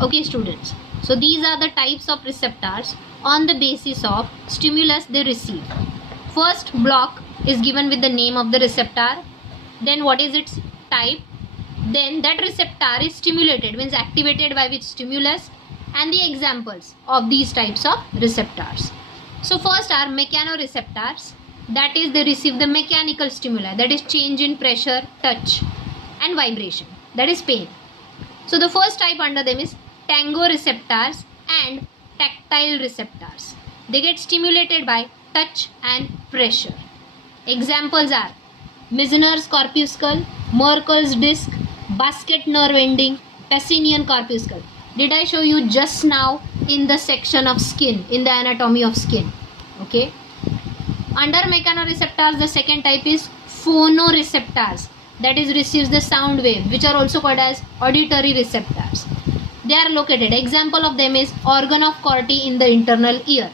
Okay students, so these are the types of receptors on the basis of stimulus they receive. First block is given with the name of the receptor, then what is its type, then that receptor is stimulated, means activated by which stimulus, and the examples of these types of receptors. So first are mechanoreceptors, that is they receive the mechanical stimuli, that is change in pressure, touch and vibration, that is pain. So the first type under them is tangoreceptors and tactile receptors. They get stimulated by touch and pressure. Examples are Meissner's corpuscle, Merkel's disc, basket nerve ending, Pacinian corpuscle. Did I show you just now in the section of skin, in the anatomy of skin? Okay. Under mechanoreceptors, the second type is phonoreceptors, that is receives the sound wave, which are also called as auditory receptors. They are located, example of them is organ of Corti in the internal ear.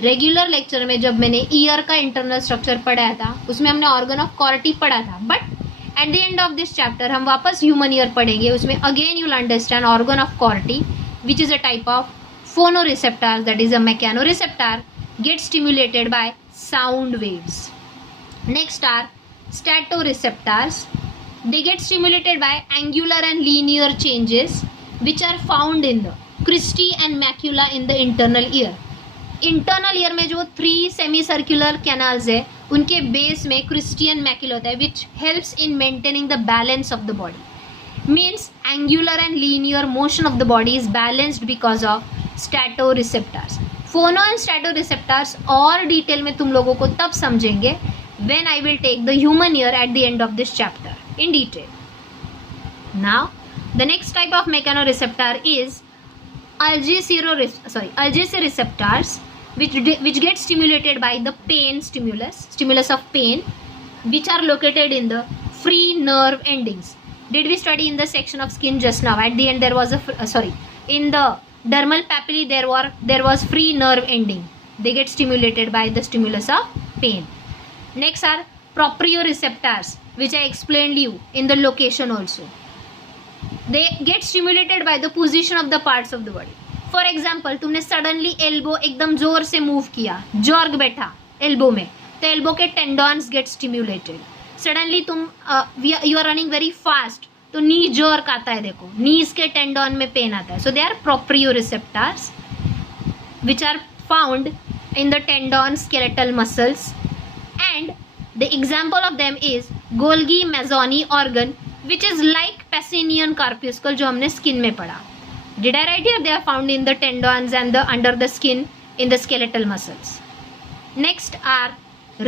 Regular lecture में जब मैंने year का internal structure पढ़ाया था उसमें हमने organ of कॉर्टी पढ़ा था, but at the end of this chapter हम वापस ह्यूमन ईयर पढ़ेंगे. उसमें again you will understand organ of कॉर्टी which is a type of phonoreceptors, that is a mechanoreceptor, get stimulated by sound waves. Next are statoreceptors. They get stimulated by angular and linear changes which are found in the cristae and macula in the internal ear. Internal ear में जो 3 semi circular canals है उनके base में Christian macula होता है which helps in maintaining the balance of the body. Means angular and linear motion of the body is balanced because of statoreceptors. Phono and स्टैटोरिसेप्टर्स और detail में तुम लोगों को तब समझेंगे when I will take the human ear at the end of this chapter in detail. Now the next type of mechanoreceptor is Algece receptors, which get stimulated by the pain stimulus of pain, which are located in the free nerve endings. Did we study in the section of skin just now? At the end there was in the dermal papillae there was free nerve ending. They get stimulated by the stimulus of pain. Next are proprioceptors, which I explained you in the location also. They get stimulated by the position of the parts of the body. For example, तुमने suddenly elbow एकदम जोर से move किया, जॉर्ग बैठा elbow में, तो elbow के tendons get stimulated. Suddenly तुम you are running very fast तो नी जॉर्क आता है, देखो नीज के टेंडॉन में पेन आता है. So they are proprioceptors which are found in the tendon skeletal muscles. And the example of them is Golgi Mazzoni organ which is like Pacinian corpuscle जो हमने skin में पढ़ा. Did I write here? They are found in the tendons and the under the skin in the skeletal muscles. Next are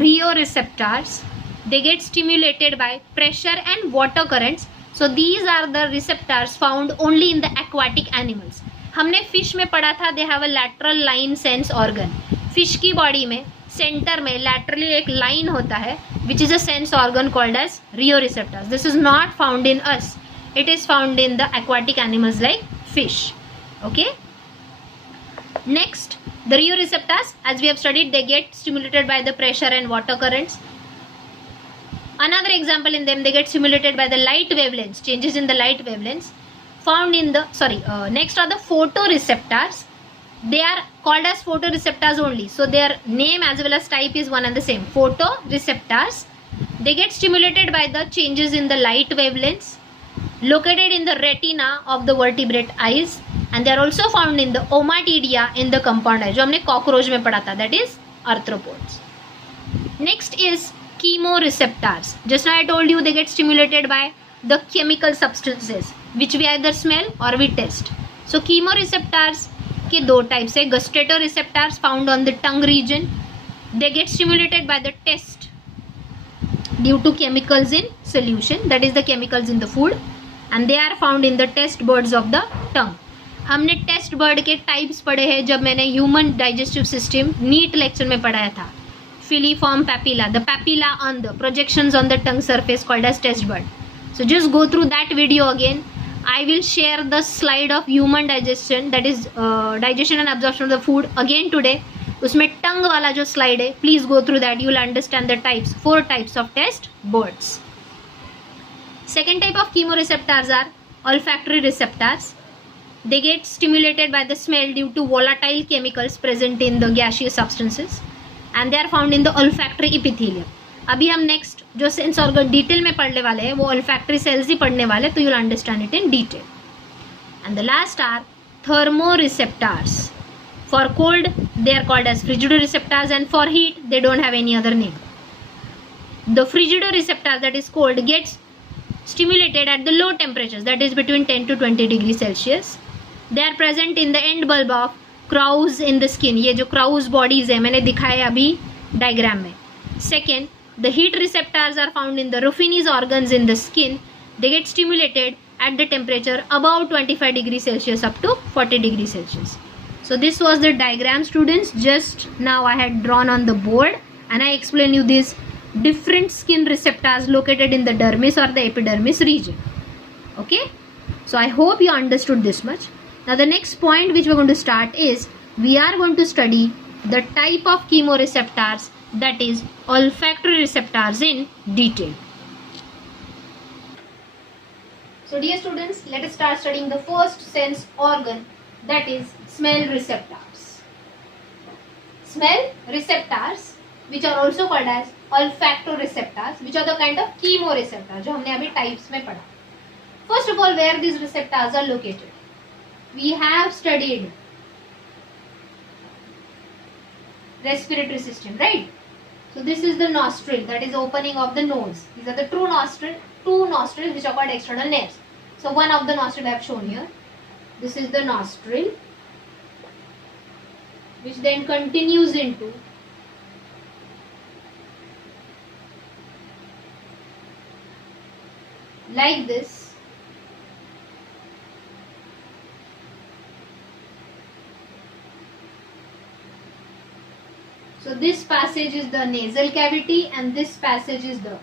rheoreceptors. They get stimulated by pressure and water currents. So these are the receptors found only in the aquatic animals. हमने fish में पढ़ा था they have a lateral line sense organ. Fish की body में centre में laterally एक line होता है which is a sense organ called as rheoreceptors. This is not found in us, it is found in the aquatic animals like fish. Okay. Next the rheoreceptors, as we have studied, they get stimulated by the pressure and water currents. Another example in them, they get stimulated by the light wavelengths, changes in the light wavelengths found in the next are the photoreceptors. They are called as photoreceptors only, so their name as well as type is one and the same, photoreceptors. They get stimulated by the changes in the light wavelengths located in the retina of the vertebrate eyes, and they are also found in the ommatidia in the compound eye जो हमने cockroach में पढ़ा था, that is arthropods. Next is chemoreceptors. Just now I told you they get stimulated by the chemical substances which we either smell or we taste. So chemoreceptors के दो types है. Gustatoreceptors found on the tongue region. They get stimulated by the taste due to chemicals in solution, that is the chemicals in the food, and they are found in the taste buds of the tongue. हमने taste bud के types पढ़े हैं जब मैंने human digestive system NEET lecture में पढ़ाया था. Filiform papilla, the papilla on the projections on the tongue surface called as taste bud. So just go through that video again. I will share the slide of human digestion, that is digestion and absorption of the food again today. उसमें टंग वाला जो slide है, please go through that. You will understand the types, 4 types of test birds. Second type of chemoreceptors are olfactory receptors. they get stimulated by the smell due to volatile chemicals present in the gaseous substances and they are found in the olfactory epithelium. अभी हम next जो sense organ detail में पढ़ने वाले हैं वो olfactory cells ही पढ़ने वाले, तो you'll understand it in detail. And the last are thermoreceptors. For cold they are called as frigidoreceptors and for heat they don't have any other name. The frigidoreceptor, that is cold, gets stimulated at the low temperatures, that is between 10 to 20 degrees Celsius. They are present in the end bulb of Krauss in the skin. ये जो Krauss bodies है मैंने दिखाया अभी diagram में. Second, the heat receptors are found in the Ruffini's organs in the skin. They get stimulated at the temperature above 25 degrees Celsius up to 40 degrees Celsius. So this was the diagram, students. Just now I had drawn on the board and I explained you these different skin receptors located in the dermis or the epidermis region. Okay, so I hope you understood this much. Now the next point which we are going to start is we are going to study the type of chemoreceptors, that is olfactory receptors, in detail. So dear students, let us start studying the first sense organ, that is smell receptors. Smell receptors, which are also called as olfactoreceptors, which are the kind of chemoreceptors जो हमने अभी types में पढ़ा. First of all, where these receptors are located? We have studied respiratory system, right? So this is the nostril, that is opening of the nose. These are the two nostrils which are called external nares. So one of the nostril I have shown here. This is the nostril, which then continues into like this. So this passage is the nasal cavity and this passage is the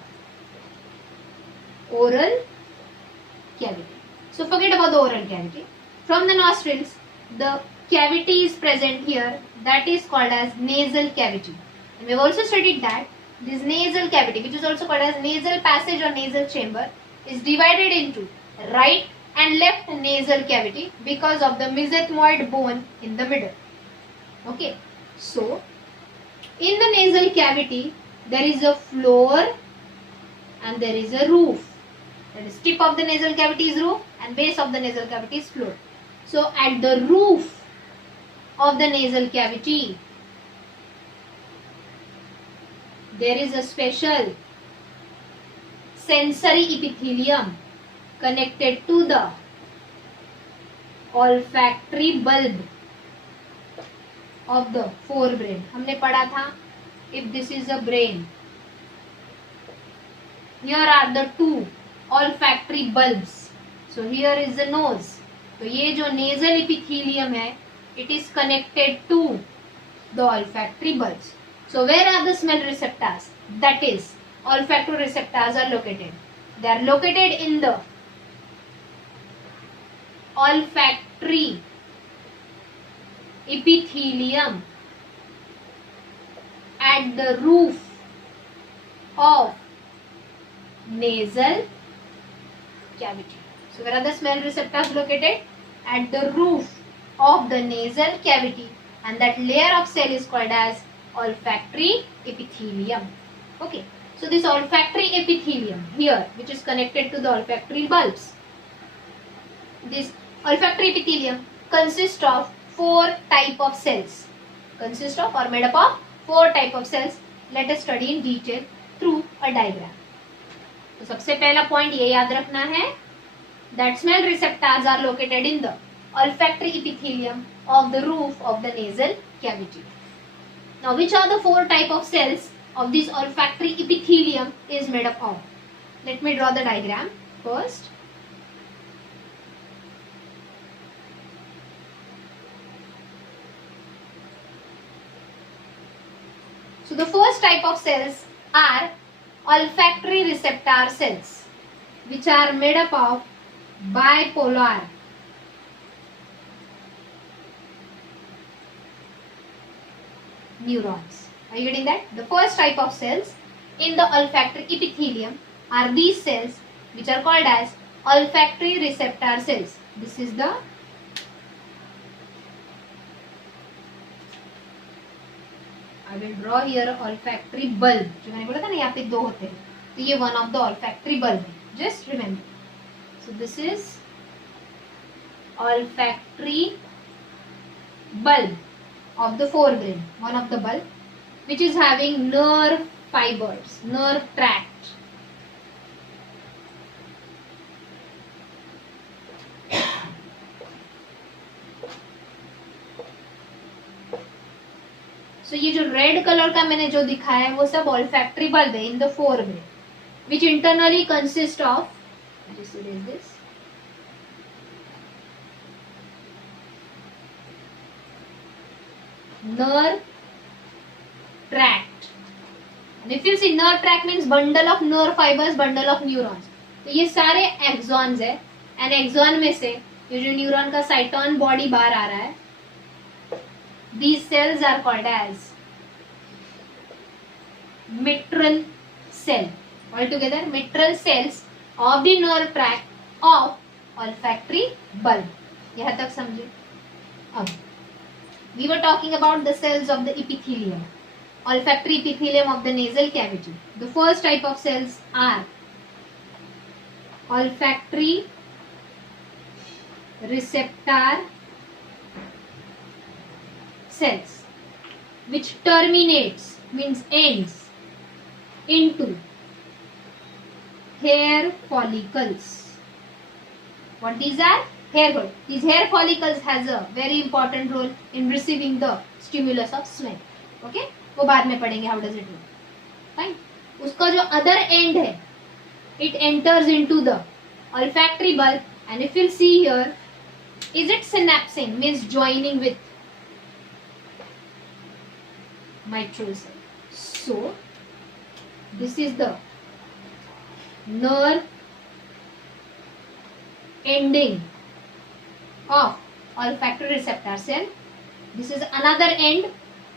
oral cavity. So forget about the oral cavity. From the nostrils, the cavity is present here, that is called as nasal cavity. And we have also studied that this nasal cavity, which is also called as nasal passage or nasal chamber, is divided into right and left nasal cavity because of the mesethmoid bone in the middle. Okay, so in the nasal cavity there is a floor and there is a roof. That is, tip of the nasal cavity is roof and base of the nasal cavity is floor. So at the roof of the nasal cavity there is a special sensory epithelium connected to the olfactory bulb of the forebrain. हमने पढ़ा था, if this is a brain, here are the two olfactory bulbs. So here is the nose. तो ये जो nasal epithelium है, it is connected to the olfactory bulbs. So where are the smell receptors? That is, olfactory receptors are located. They are located in the olfactory epithelium at the roof of nasal cavity. So where are the smell receptors located? At the roof of the nasal cavity, and that layer of cell is called as olfactory epithelium. Okay, so this olfactory epithelium here, which is connected to the olfactory bulbs, this olfactory epithelium consists of four type of cells. Consist of or made up of four type of cells. Let us study in detail through a diagram. तो सबसे पहला point ये याद रखना है that smell receptors are located in the olfactory epithelium of the roof of the nasal cavity. Now which are the four type of cells of this olfactory epithelium is made up of? Let me draw the diagram first. So the first type of cells are olfactory receptor cells, which are made up of bipolar neurons. Are you getting that? The first type of cells in the olfactory epithelium are these cells which are called as olfactory receptor cells. This is the I will draw here olfactory bulb. जो मैंने बोला था ना यहाँ पे दो होते हैं, तो ये one of the olfactory bulb है. Just remember. So this is olfactory bulb of the forebrain, one of the bulb, which is having nerve fibers, nerve tract. So ये जो रेड कलर का मैंने जो दिखाया है वो सब olfactory bulb है in the forebrain, which internally consist of, just erase this, nerve tract. And if you see nerve tract means bundle of nerve fibers, bundle of neurons. तो ये सारे axons है, and axon में से ये जो neuron का साइटोन बॉडी बाहर आ रहा है, these cells are called as mitral cell. Altogether, mitral cells of the nerve tract of olfactory bulb. यहाँ तक समझे? अब we were talking about the cells of the epithelium, olfactory epithelium of the nasal cavity. The first type of cells are olfactory receptor cells, which terminates, means ends, into hair follicles. What these are? Hair follicles. These hair follicles has a very important role in receiving the stimulus of smell. Okay? वो बाद में पढ़ेंगे how does it work. Fine. उसका जो other end है, it enters into the olfactory bulb, and if you'll see here, is it synapsing, means joining with mitral cell. So this is the nerve ending of olfactory receptor cell. This is another end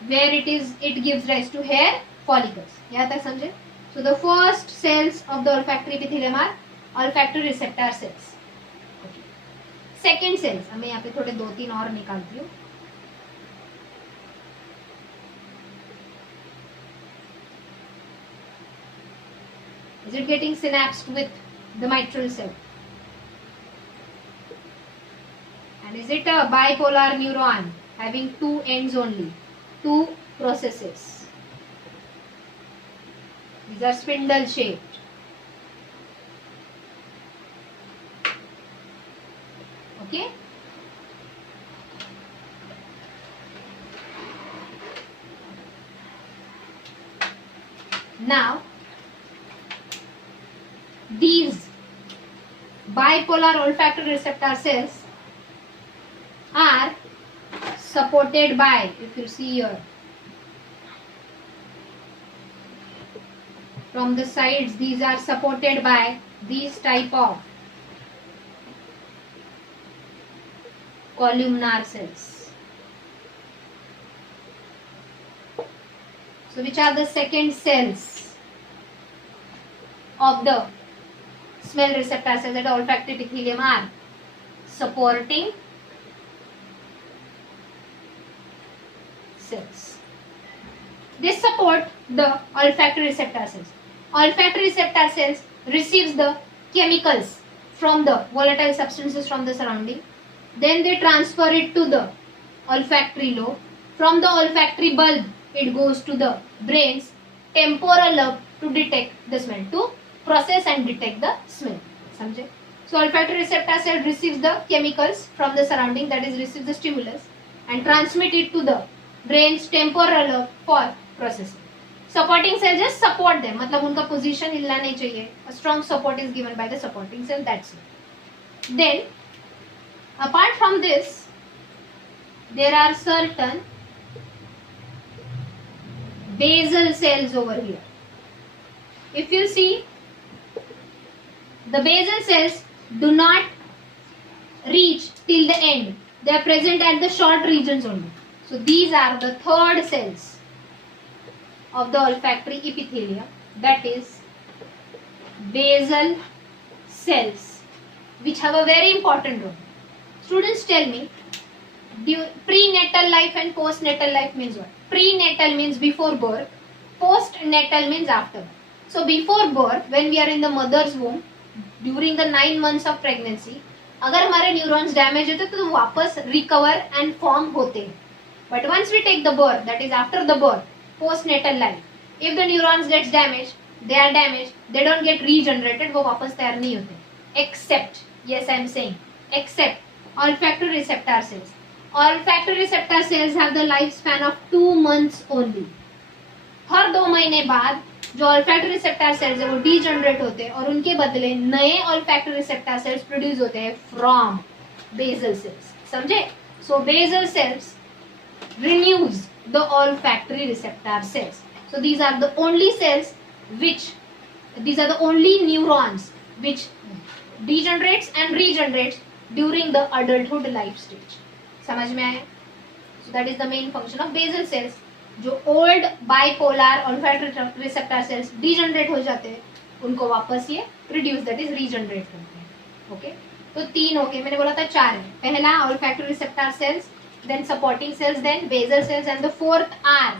where it gives rise to hair follicles. यहाँ तक समझे? So the first cells of the olfactory epithelium are olfactory receptor cells. Okay. Second cells, मैं यहाँ पे थोड़े 2-3 और निकालती हूँ. Is it getting synapsed with the mitral cell? And is it a bipolar neuron having two ends only, two processes? These are spindle shaped. Okay? Now, these bipolar olfactory receptor cells are supported by, if you see here, from the sides, these are supported by these type of columnar cells. So which are the second cells of the smell receptor cells at olfactory epithelium are supporting cells. They support the olfactory receptor cells. Olfactory receptor cells receives the chemicals from the volatile substances from the surrounding. Then they transfer it to the olfactory lobe. From the olfactory bulb, it goes to the brain's temporal lobe to detect the smell, to process and detect the smell. समझे? So olfactory receptor cell receives the chemicals from the surrounding, that is receives the stimulus and transmit it to the brain's temporal lobe for processing. Supporting cell just support them, मतलब उनका position हिलना नहीं चाहिए. A strong support is given by the supporting cell. That's it. Then, apart from this, there are certain basal cells over here. If you see, the basal cells do not reach till the end. They are present at the short regions only. So these are the third cells of the olfactory epithelium, that is basal cells, which have a very important role. Students, tell me, Prenatal life and postnatal life means what? Prenatal means before birth, postnatal means after. So before birth, when we are in the mother's womb, during the 9 months of pregnancy, अगर हमारे neurons damage होते तो वापस recover and form होते हैं. But once we take the birth, that is after the birth, postnatal life, if the neurons gets damaged, they are damaged, they don't get regenerated, वो वापस तैयार नहीं होते. Except, yes I am saying, except olfactory receptor cells. Olfactory receptor cells have the lifespan of 2 months only. हर 2 महीने बाद जो olfactory receptor cells है वो degenerate होते हैं और उनके बदले नए olfactory receptor cells प्रोड्यूस होते हैं from basal cells. समझे? So basal cells renews the olfactory receptor cells. So these are the only cells which, these are the only neurons which degenerates and regenerates during the adulthood life stage. समझ में आया? So that is the main function of basal cells. जो old bipolar olfactory receptor cells degenerate हो जाते हैं उनको वापस ये reduce, that is regenerate करते हैं. Okay? तो 3 हो गए, मैंने बोला था 4 है. पहला olfactory receptor cells, then supporting cells, then basal cells, and the fourth are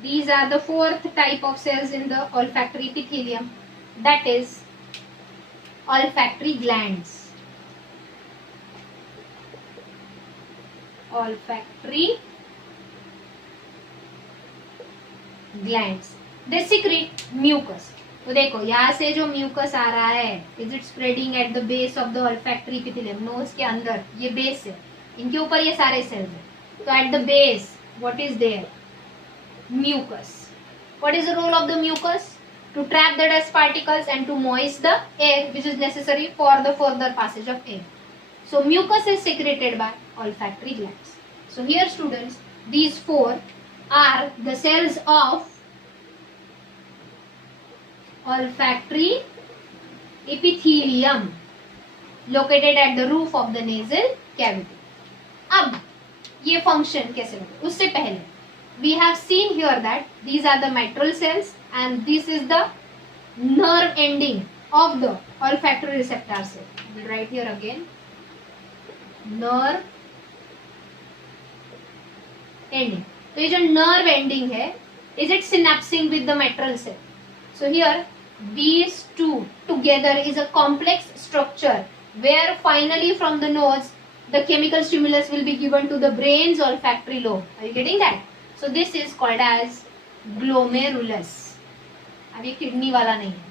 these are the fourth type of cells in the olfactory epithelium, that is olfactory glands. Olfactory glands, they secrete mucus. तो देखो यहाँ से जो mucus आ रहा है, is it spreading at the base of the olfactory epithelium, nose के अंदर ये बेस है, इनके ऊपर ये सारे सेल्स है. तो at the base what is there? Mucus. What is the role of the mucus? To trap the dust particles and to moist the air which is necessary for the further passage of air. So mucus is secreted by olfactory glands. So here students, these 4 are the cells of olfactory epithelium located at the roof of the nasal cavity. अब ये function कैसे होगा? उससे पहले we have seen here that these are the mitral cells and this is the nerve ending of the olfactory receptor cell. I will write here again. Nerve ending. तो ये जो nerve ending है, is it synapsing with the mitral cell? So here these two together is a complex structure where finally from the nose the chemical stimulus will be given to the brain's olfactory lobe. Are you getting that? So this is called as glomerulus. अब ये kidney वाला नहीं है.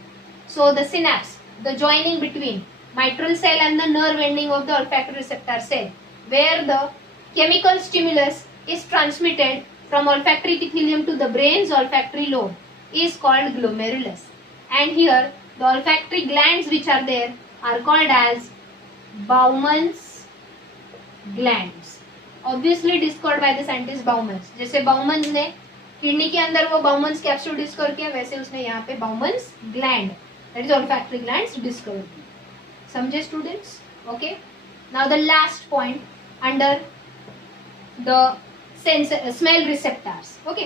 So the synapse, the joining between mitral cell and the nerve ending of the olfactory receptor cell, where the chemical stimulus is transmitted from olfactory epithelium to the brain's olfactory lobe, is called glomerulus. And here the olfactory glands which are there are called as Bowman's glands. Obviously discovered by the scientist Bowman's. जैसे Bowman's ने kidney के अंदर वो Bowman's capsule discover किया, वैसे उसने यहाँ पे Bowman's gland, that is olfactory glands, discover किया. समझे students? Okay. Now the last point under the smell receptors. Okay,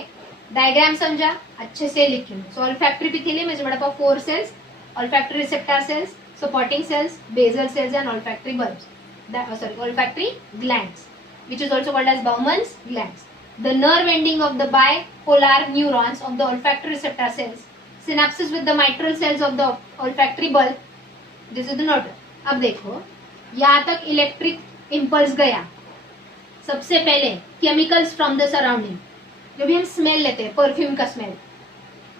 diagram समझा? अच्छे से लिखिए. सो olfactory epithelium is made up of 4 cells: olfactory receptor cells, supporting cells, basal cells, and olfactory bulbs. Olfactory glands, which is also called as Bowman's glands. The nerve ending of the bipolar neurons of the olfactory receptor cells synapses with the mitral cells of the olfactory bulb. This is the node. अब देखो यहाँ तक electric impulse गया. सबसे पहले chemicals from the surrounding, जो भी हम स्मेल लेते हैं, परफ्यूम का स्मेल,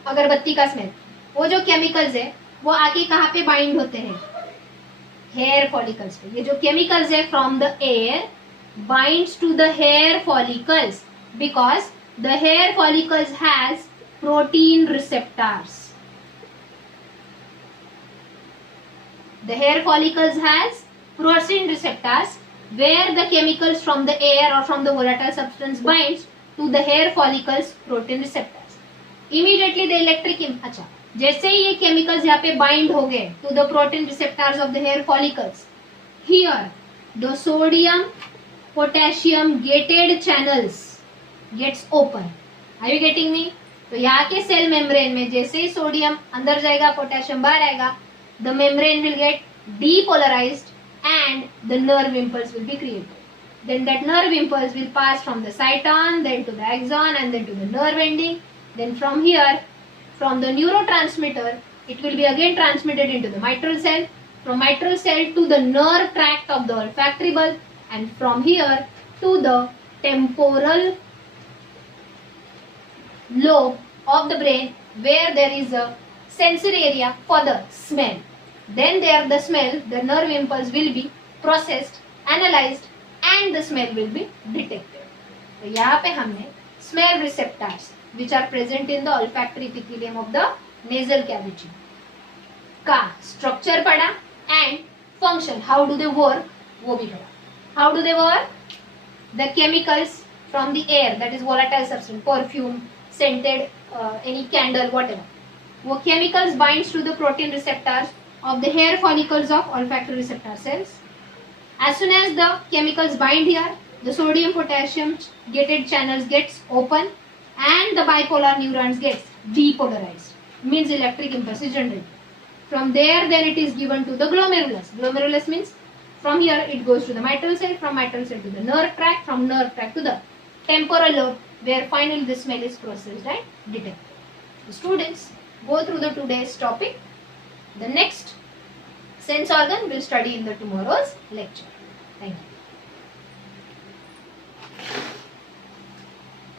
अगरबत्ती का स्मेल, वो जो केमिकल्स है वो आके कहाँ पे बाइंड होते हैं? हेयर फॉलिकल्स पे. ये जो केमिकल्स है from the air binds to the hair follicles because the hair follicles has protein receptors. The hair follicles has protein receptors where the chemicals from the air or from the volatile substance binds to the hair follicles protein receptors. Immediately the electric अच्छा, जैसे ही ये chemicals यहाँ पे bind हो गए to the protein receptors of the hair follicles, here the sodium potassium gated channels gets open. Are you getting me? तो यहाँ के सेल मेम्ब्रेन में जैसे ही सोडियम अंदर जाएगा, पोटेशियम बाहर आएगा, the membrane will get depolarized and the nerve impulse will be created. Then that nerve impulse will pass from the cyton, then to the axon, and then to the nerve ending. Then from here, from the neurotransmitter, it will be again transmitted into the mitral cell. From mitral cell to the nerve tract of the olfactory bulb, and from here to the temporal lobe of the brain, where there is a sensory area for the smell. Then there the smell, the nerve impulse will be processed, analyzed, and the smell will be detected. तो यहाँ पे हमने smell receptors which are present in the olfactory epithelium of the nasal cavity का structure पढ़ा and function, how do they work वो भी पढ़ा. How do they work? The chemicals from the air, that is volatile substance, perfume, scented, any candle, whatever. वो chemicals binds to the protein receptors of the hair follicles of olfactory receptor cells. As soon as the chemicals bind here, the sodium potassium gated channels gets open and the bipolar neurons gets depolarized, means electric impulse is generated. From there then it is given to the glomerulus. Glomerulus means from here it goes to the mitral cell, from mitral cell to the nerve tract, from nerve tract to the temporal lobe, where finally the smell is processed and detected. The students, go through the today's topic. The next sense organ will study in the tomorrow's lecture. Thank you.